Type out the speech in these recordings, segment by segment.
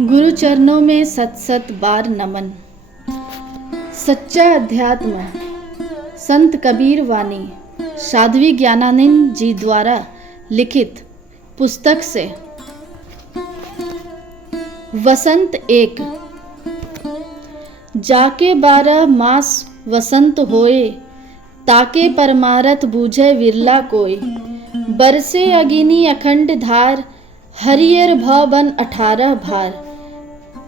गुरु चरणों में सत सत बार नमन। सच्चा अध्यात्म संत कबीर वाणी साध्वी ज्ञानानंद जी द्वारा लिखित पुस्तक से। वसंत एक। जाके 12 मास वसंत होए, ताके परमारथ बूझे विरला कोई। बरसे अगिनी अखंड धार, हरियर भव बन 18 भार।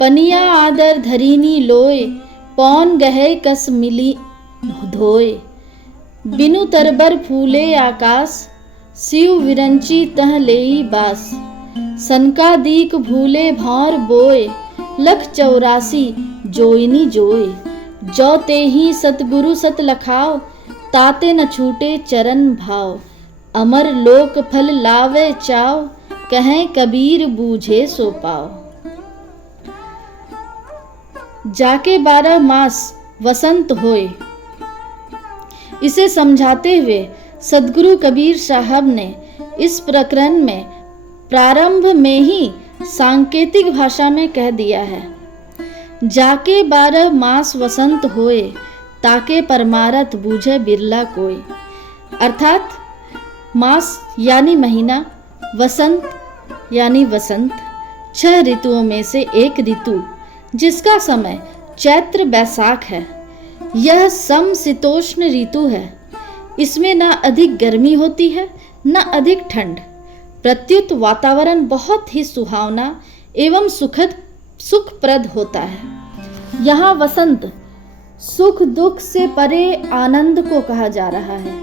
पनिया आदर धरीनी लोए, पौन गहे कस मिली धोए। बिनु तरबर फूले आकाश, शिव विरंची तह लेई बास। सनका दीक भूले भौर बोए, लख 84 जोइनी जोए। जो तेहि सतगुरु सत लखाओ, ताते न छूटे चरण भाव। अमर लोक फल लावे चाव, कहें कबीर बूझे सो पाओ। जाके 12 मास वसंत होए, इसे समझाते हुए सदगुरु कबीर साहब ने इस प्रकरण में प्रारंभ में ही सांकेतिक भाषा में कह दिया है। जाके 12 मास वसंत होए, ताके परमारथ बूझे बिरला कोई। अर्थात मास यानी महीना, वसंत यानी वसंत, 6 ऋतुओं में से एक ऋतु जिसका समय चैत्र बैसाख है। यह समशीतोष्ण ऋतु है। इसमें न अधिक गर्मी होती है न अधिक ठंड। प्रत्युत वातावरण बहुत ही सुहावना एवं सुखप्रद होता है। यहाँ वसंत सुख दुख से परे आनंद को कहा जा रहा है।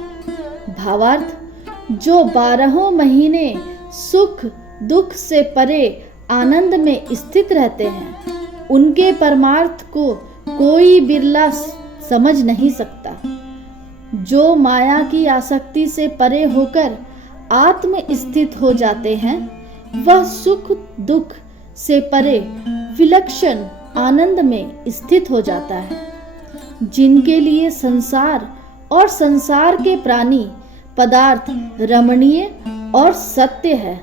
भावार्थ, जो 12 महीने सुख दुख से परे आनंद में स्थित रहते हैं, उनके परमार्थ को कोई बिरला समझ नहीं सकता। जो माया की आसक्ति से परे होकर आत्म स्थित हो जाते हैं, वह सुख दुख से परे विलक्षण आनंद में स्थित हो जाता है। जिनके लिए संसार और संसार के प्राणी पदार्थ रमणीय और सत्य है,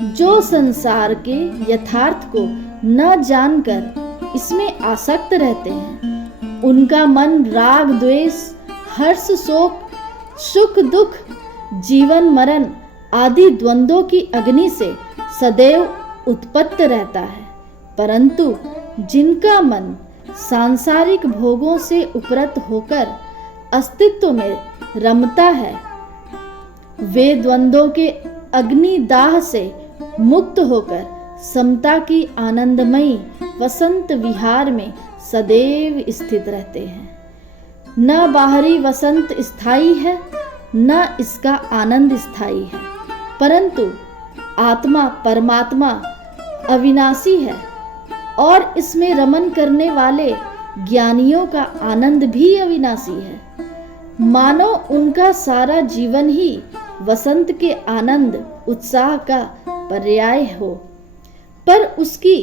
जो संसार के यथार्थ को न जानकर इसमें आसक्त रहते हैं, उनका मन राग द्वेष हर्ष शोक सुख दुख जीवन मरण आदि द्वंद्वों की अग्नि से सदैव उत्पत्त रहता है। परंतु जिनका मन सांसारिक भोगों से उपरत होकर अस्तित्व में रमता है, वे द्वंद्वों के अग्नि दाह से मुक्त होकर समता की आनंदमयी वसंत विहार में सदैव स्थित रहते हैं। न बाहरी वसंत स्थायी है, न इसका आनंद स्थायी है, परंतु आत्मा परमात्मा अविनाशी है और इसमें रमन करने वाले ज्ञानियों का आनंद भी अविनाशी है। मानो उनका सारा जीवन ही वसंत के आनंद उत्साह का पर्याय हो, पर उसकी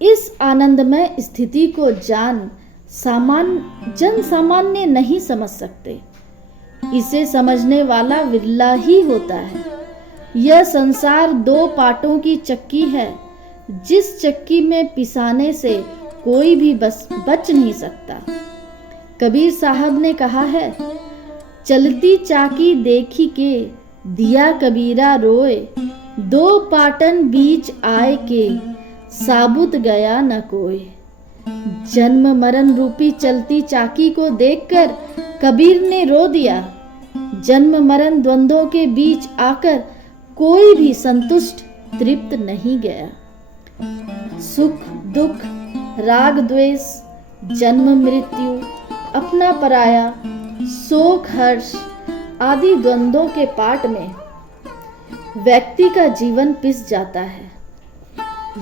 इस आनंदमय स्थिति को जन सामान्य नहीं समझ सकते। इसे समझने वाला विरला ही होता है। यह संसार 2 पाटों की चक्की है, जिस चक्की में पिसाने से कोई भी बच नहीं सकता। कबीर साहब ने कहा है, चलती चाकी देखी के दिया कबीरा रोए। 2 पाटन बीच आए के साबुत गया न कोई। जन्म मरण रूपी चलती चाकी को देखकर कबीर ने रो दिया। जन्म मरण द्वंद्वों के बीच आकर कोई भी संतुष्ट तृप्त नहीं गया। सुख दुख राग द्वेष जन्म मृत्यु अपना पराया शोक हर्ष आदि द्वंद्वों के पाट में व्यक्ति का जीवन पिस जाता है।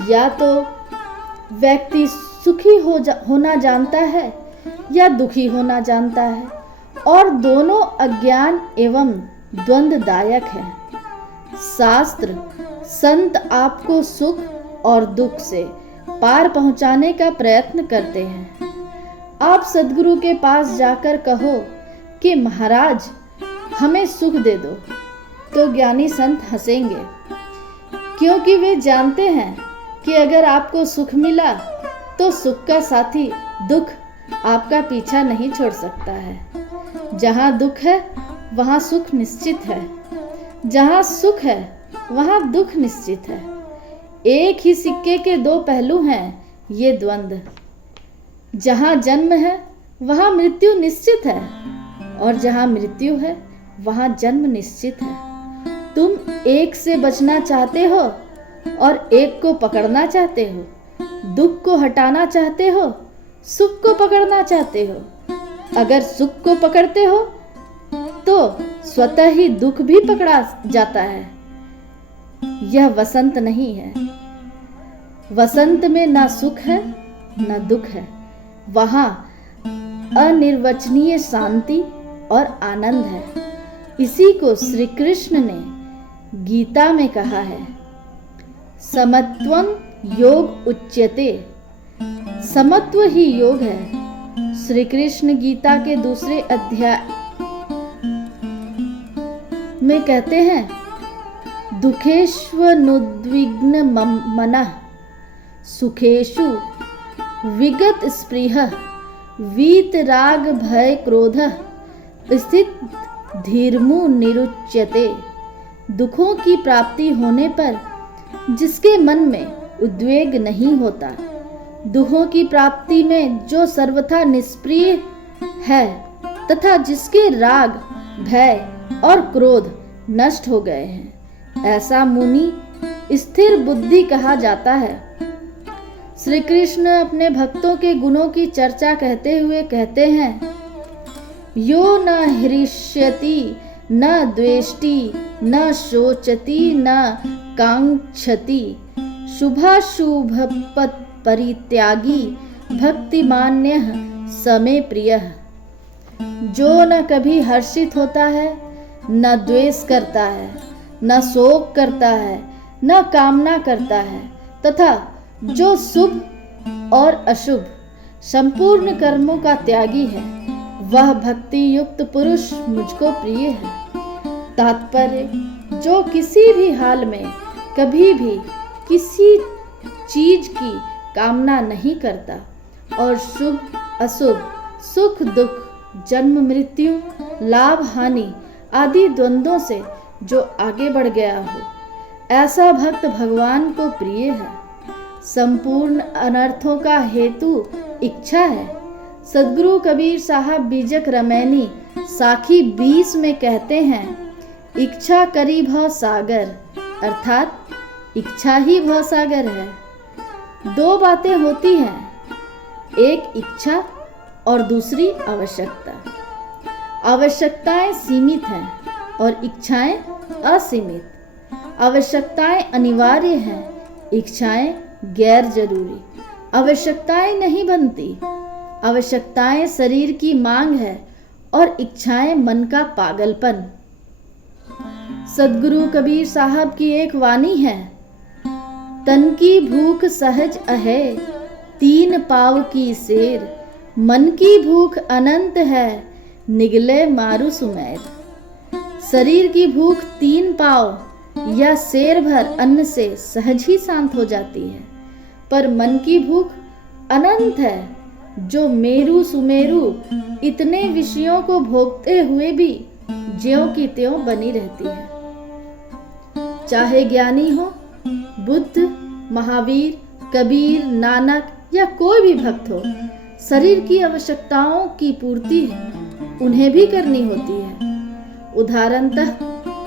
या तो व्यक्ति सुखी होना जानता है या दुखी होना जानता है, और दोनों अज्ञान एवं द्वंद्वदायक है। शास्त्र संत आपको सुख और दुख से पार पहुंचाने का प्रयत्न करते हैं। आप सदगुरु के पास जाकर कहो कि महाराज हमें सुख दे दो, तो ज्ञानी संत हंसेंगे, क्योंकि वे जानते हैं कि अगर आपको सुख मिला तो सुख का साथी दुख आपका पीछा नहीं छोड़ सकता है। जहाँ दुख है वहाँ सुख निश्चित है, जहाँ सुख है वहाँ दुख निश्चित है। एक ही सिक्के के दो पहलू हैं ये द्वंद्व। जहाँ जन्म है वहाँ मृत्यु निश्चित है, और जहाँ मृत्यु है वहाँ जन्म निश्चित है। तुम एक से बचना चाहते हो और एक को पकड़ना चाहते हो, दुख को हटाना चाहते हो, सुख को पकड़ना चाहते हो। अगर सुख को पकड़ते हो तो स्वतः ही दुख भी पकड़ा जाता है। यह वसंत नहीं है। वसंत में ना सुख है ना दुख है, वहाँ अनिर्वचनीय शांति और आनंद है। इसी को श्री कृष्ण ने गीता में कहा है, समत्वं योग उच्यते। समत्व ही योग है। श्री कृष्ण गीता के दूसरे अध्याय में कहते हैं, दुखेष्वनुद्विग्न मनः सुखेषु विगत स्पृहः वीतराग भय क्रोधः स्थित धीर्मु निरुच्यते। दुखों की प्राप्ति होने पर जिसके मन में उद्वेग नहीं होता, दुखों की प्राप्ति में जो सर्वथा निष्प्रिय है तथा जिसके राग भय और क्रोध नष्ट हो गए हैं, ऐसा मुनि स्थिर बुद्धि कहा जाता है। श्री कृष्ण अपने भक्तों के गुणों की चर्चा करते हुए कहते हैं, यो न हृष्यति न द्वेष्टि न शोचति न कांक्षति शुभाशुभ परित्यागी भक्तिमान्यः समे प्रियः। जो न कभी हर्षित होता है, न द्वेष करता है, न शोक करता है, न कामना करता है, तथा जो शुभ और अशुभ संपूर्ण कर्मों का त्यागी है, वह भक्ति युक्त पुरुष मुझको प्रिय है। तात्पर्य, जो किसी भी हाल में कभी भी किसी चीज की कामना नहीं करता और शुभ अशुभ सुख दुख जन्म मृत्यु लाभ हानि आदि द्वंद्वों से जो आगे बढ़ गया हो, ऐसा भक्त भगवान को प्रिय है। संपूर्ण अनर्थों का हेतु इच्छा है। सद्गुरु कबीर साहब बीजक रमैनी साखी 20 में कहते हैं, इच्छा करी भव सागर, अर्थात इच्छा ही भव सागर है। दो बातें होती हैं, एक इच्छा और दूसरी आवश्यकता। आवश्यकताएं सीमित हैं और इच्छाएं असीमित। आवश्यकताएं अनिवार्य हैं, इच्छाएं गैर जरूरी। आवश्यकताएं नहीं बनती। आवश्यकताएं शरीर की मांग है और इच्छाएं मन का पागलपन। सद्गुरु कबीर साहब की एक वाणी है, तन की भूख सहज अहे, 3 पाव की सेर, मन की भूख अनंत है, निगले मारू सुमेर। शरीर की भूख 3 पाव या सेर भर अन्न से सहज ही शांत हो जाती है, पर मन की भूख अनंत है, जो मेरू सुमेरु इतने विषयों को भोगते हुए भी ज्यों की त्यों बनी रहती है। चाहे ज्ञानी हो, बुद्ध, महावीर, कबीर, नानक या कोई भी भक्त हो, शरीर की आवश्यकताओं की पूर्ति उन्हें भी करनी होती है। उदाहरणतः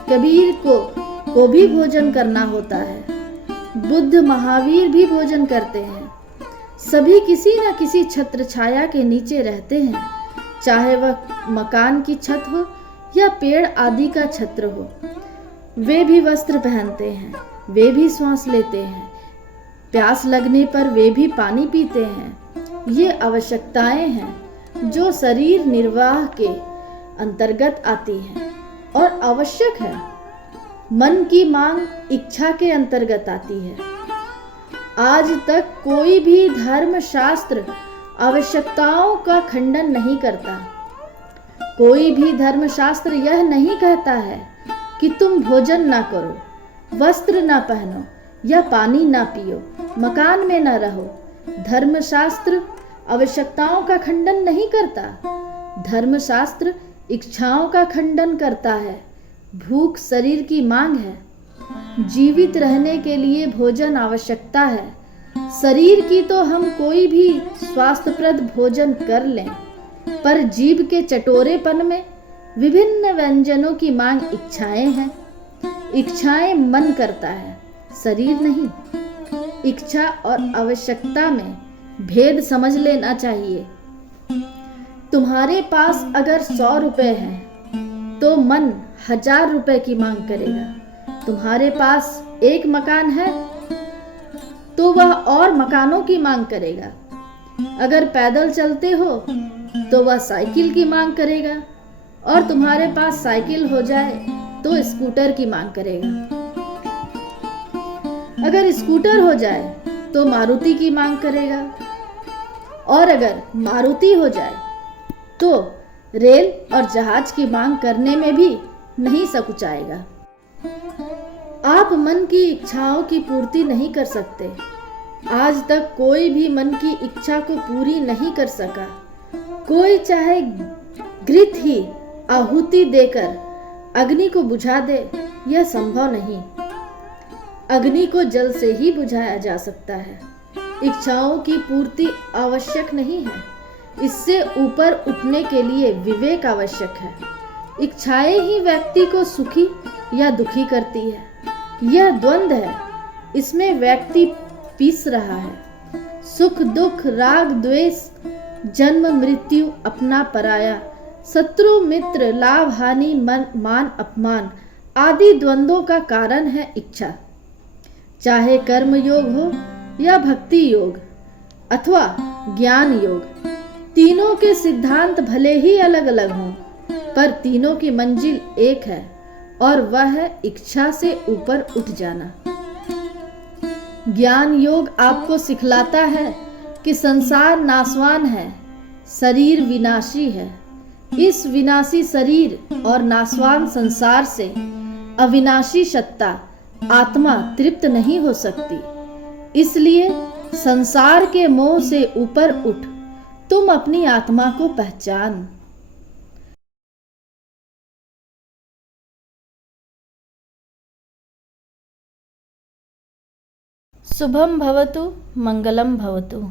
कबीर को भी भोजन करना होता है। बुद्ध महावीर भी भोजन करते हैं। सभी किसी न किसी छत्र छाया के नीचे रहते हैं, चाहे वह मकान की छत हो या पेड़ आदि का छत्र हो। वे भी वस्त्र पहनते हैं, वे भी श्वास लेते हैं, प्यास लगने पर वे भी पानी पीते हैं। ये आवश्यकताएं हैं जो शरीर निर्वाह के अंतर्गत आती हैं और आवश्यक है। मन की मांग इच्छा के अंतर्गत आती है। आज तक कोई भी धर्म शास्त्र आवश्यकताओं का खंडन नहीं करता। कोई भी धर्मशास्त्र यह नहीं कहता है कि तुम भोजन ना करो, वस्त्र ना पहनो या पानी ना पियो, मकान में ना रहो। धर्मशास्त्र आवश्यकताओं का खंडन नहीं करता, धर्मशास्त्र इच्छाओं का खंडन करता है। भूख शरीर की मांग है, जीवित रहने के लिए भोजन आवश्यकता है। शरीर की तो हम कोई भी स्वास्थ्यप्रद भोजन कर लें, पर जीभ के चटोरेपन में विभिन्न व्यंजनों की मांग इच्छाएं हैं। इच्छाएं मन करता है, शरीर नहीं। इच्छा और आवश्यकता में भेद समझ लेना चाहिए। तुम्हारे पास अगर 100 रुपए हैं तो मन 1000 रुपए की मांग करेगा। तुम्हारे पास एक मकान है तो वह और मकानों की मांग करेगा। अगर पैदल चलते हो तो वह साइकिल की मांग करेगा, और तुम्हारे पास साइकिल हो जाए तो स्कूटर की मांग करेगा। अगर स्कूटर हो जाए तो मारुति की मांग करेगा, और अगर मारुति हो जाए तो रेल और जहाज की मांग करने में भी नहीं सकुचाएगा। आप मन की इच्छाओं की पूर्ति नहीं कर सकते। आज तक कोई भी मन की इच्छा को पूरी नहीं कर सका। कोई चाहे घृत ही आहुति देकर अग्नि को बुझा दे, यह संभव नहीं। अग्नि को जल से ही बुझाया जा सकता है। इच्छाओं की पूर्ति आवश्यक नहीं है, इससे ऊपर उठने के लिए विवेक आवश्यक है। इच्छाएं ही व्यक्ति को सुखी या दुखी करती है। यह द्वंद्व है, इसमें व्यक्ति पीस रहा है। सुख दुख, राग द्वेष, जन्म मृत्यु, अपना पराया, शत्रु मित्र, लाभ हानि, मान अपमान आदि द्वंद्वों का कारण है इच्छा। चाहे कर्म योग हो या भक्ति योग अथवा ज्ञान योग, तीनों के सिद्धांत भले ही अलग अलग हों, पर तीनों की मंजिल एक है, और वह है इच्छा से ऊपर उठ जाना। ज्ञान योग आपको सिखलाता है कि संसार नाशवान है, शरीर विनाशी है। इस विनाशी शरीर और नाशवान संसार से अविनाशी सत्ता आत्मा तृप्त नहीं हो सकती। इसलिए संसार के मोह से ऊपर उठ तुम अपनी आत्मा को पहचान। शुभम भवतु, मंगलम भवतु।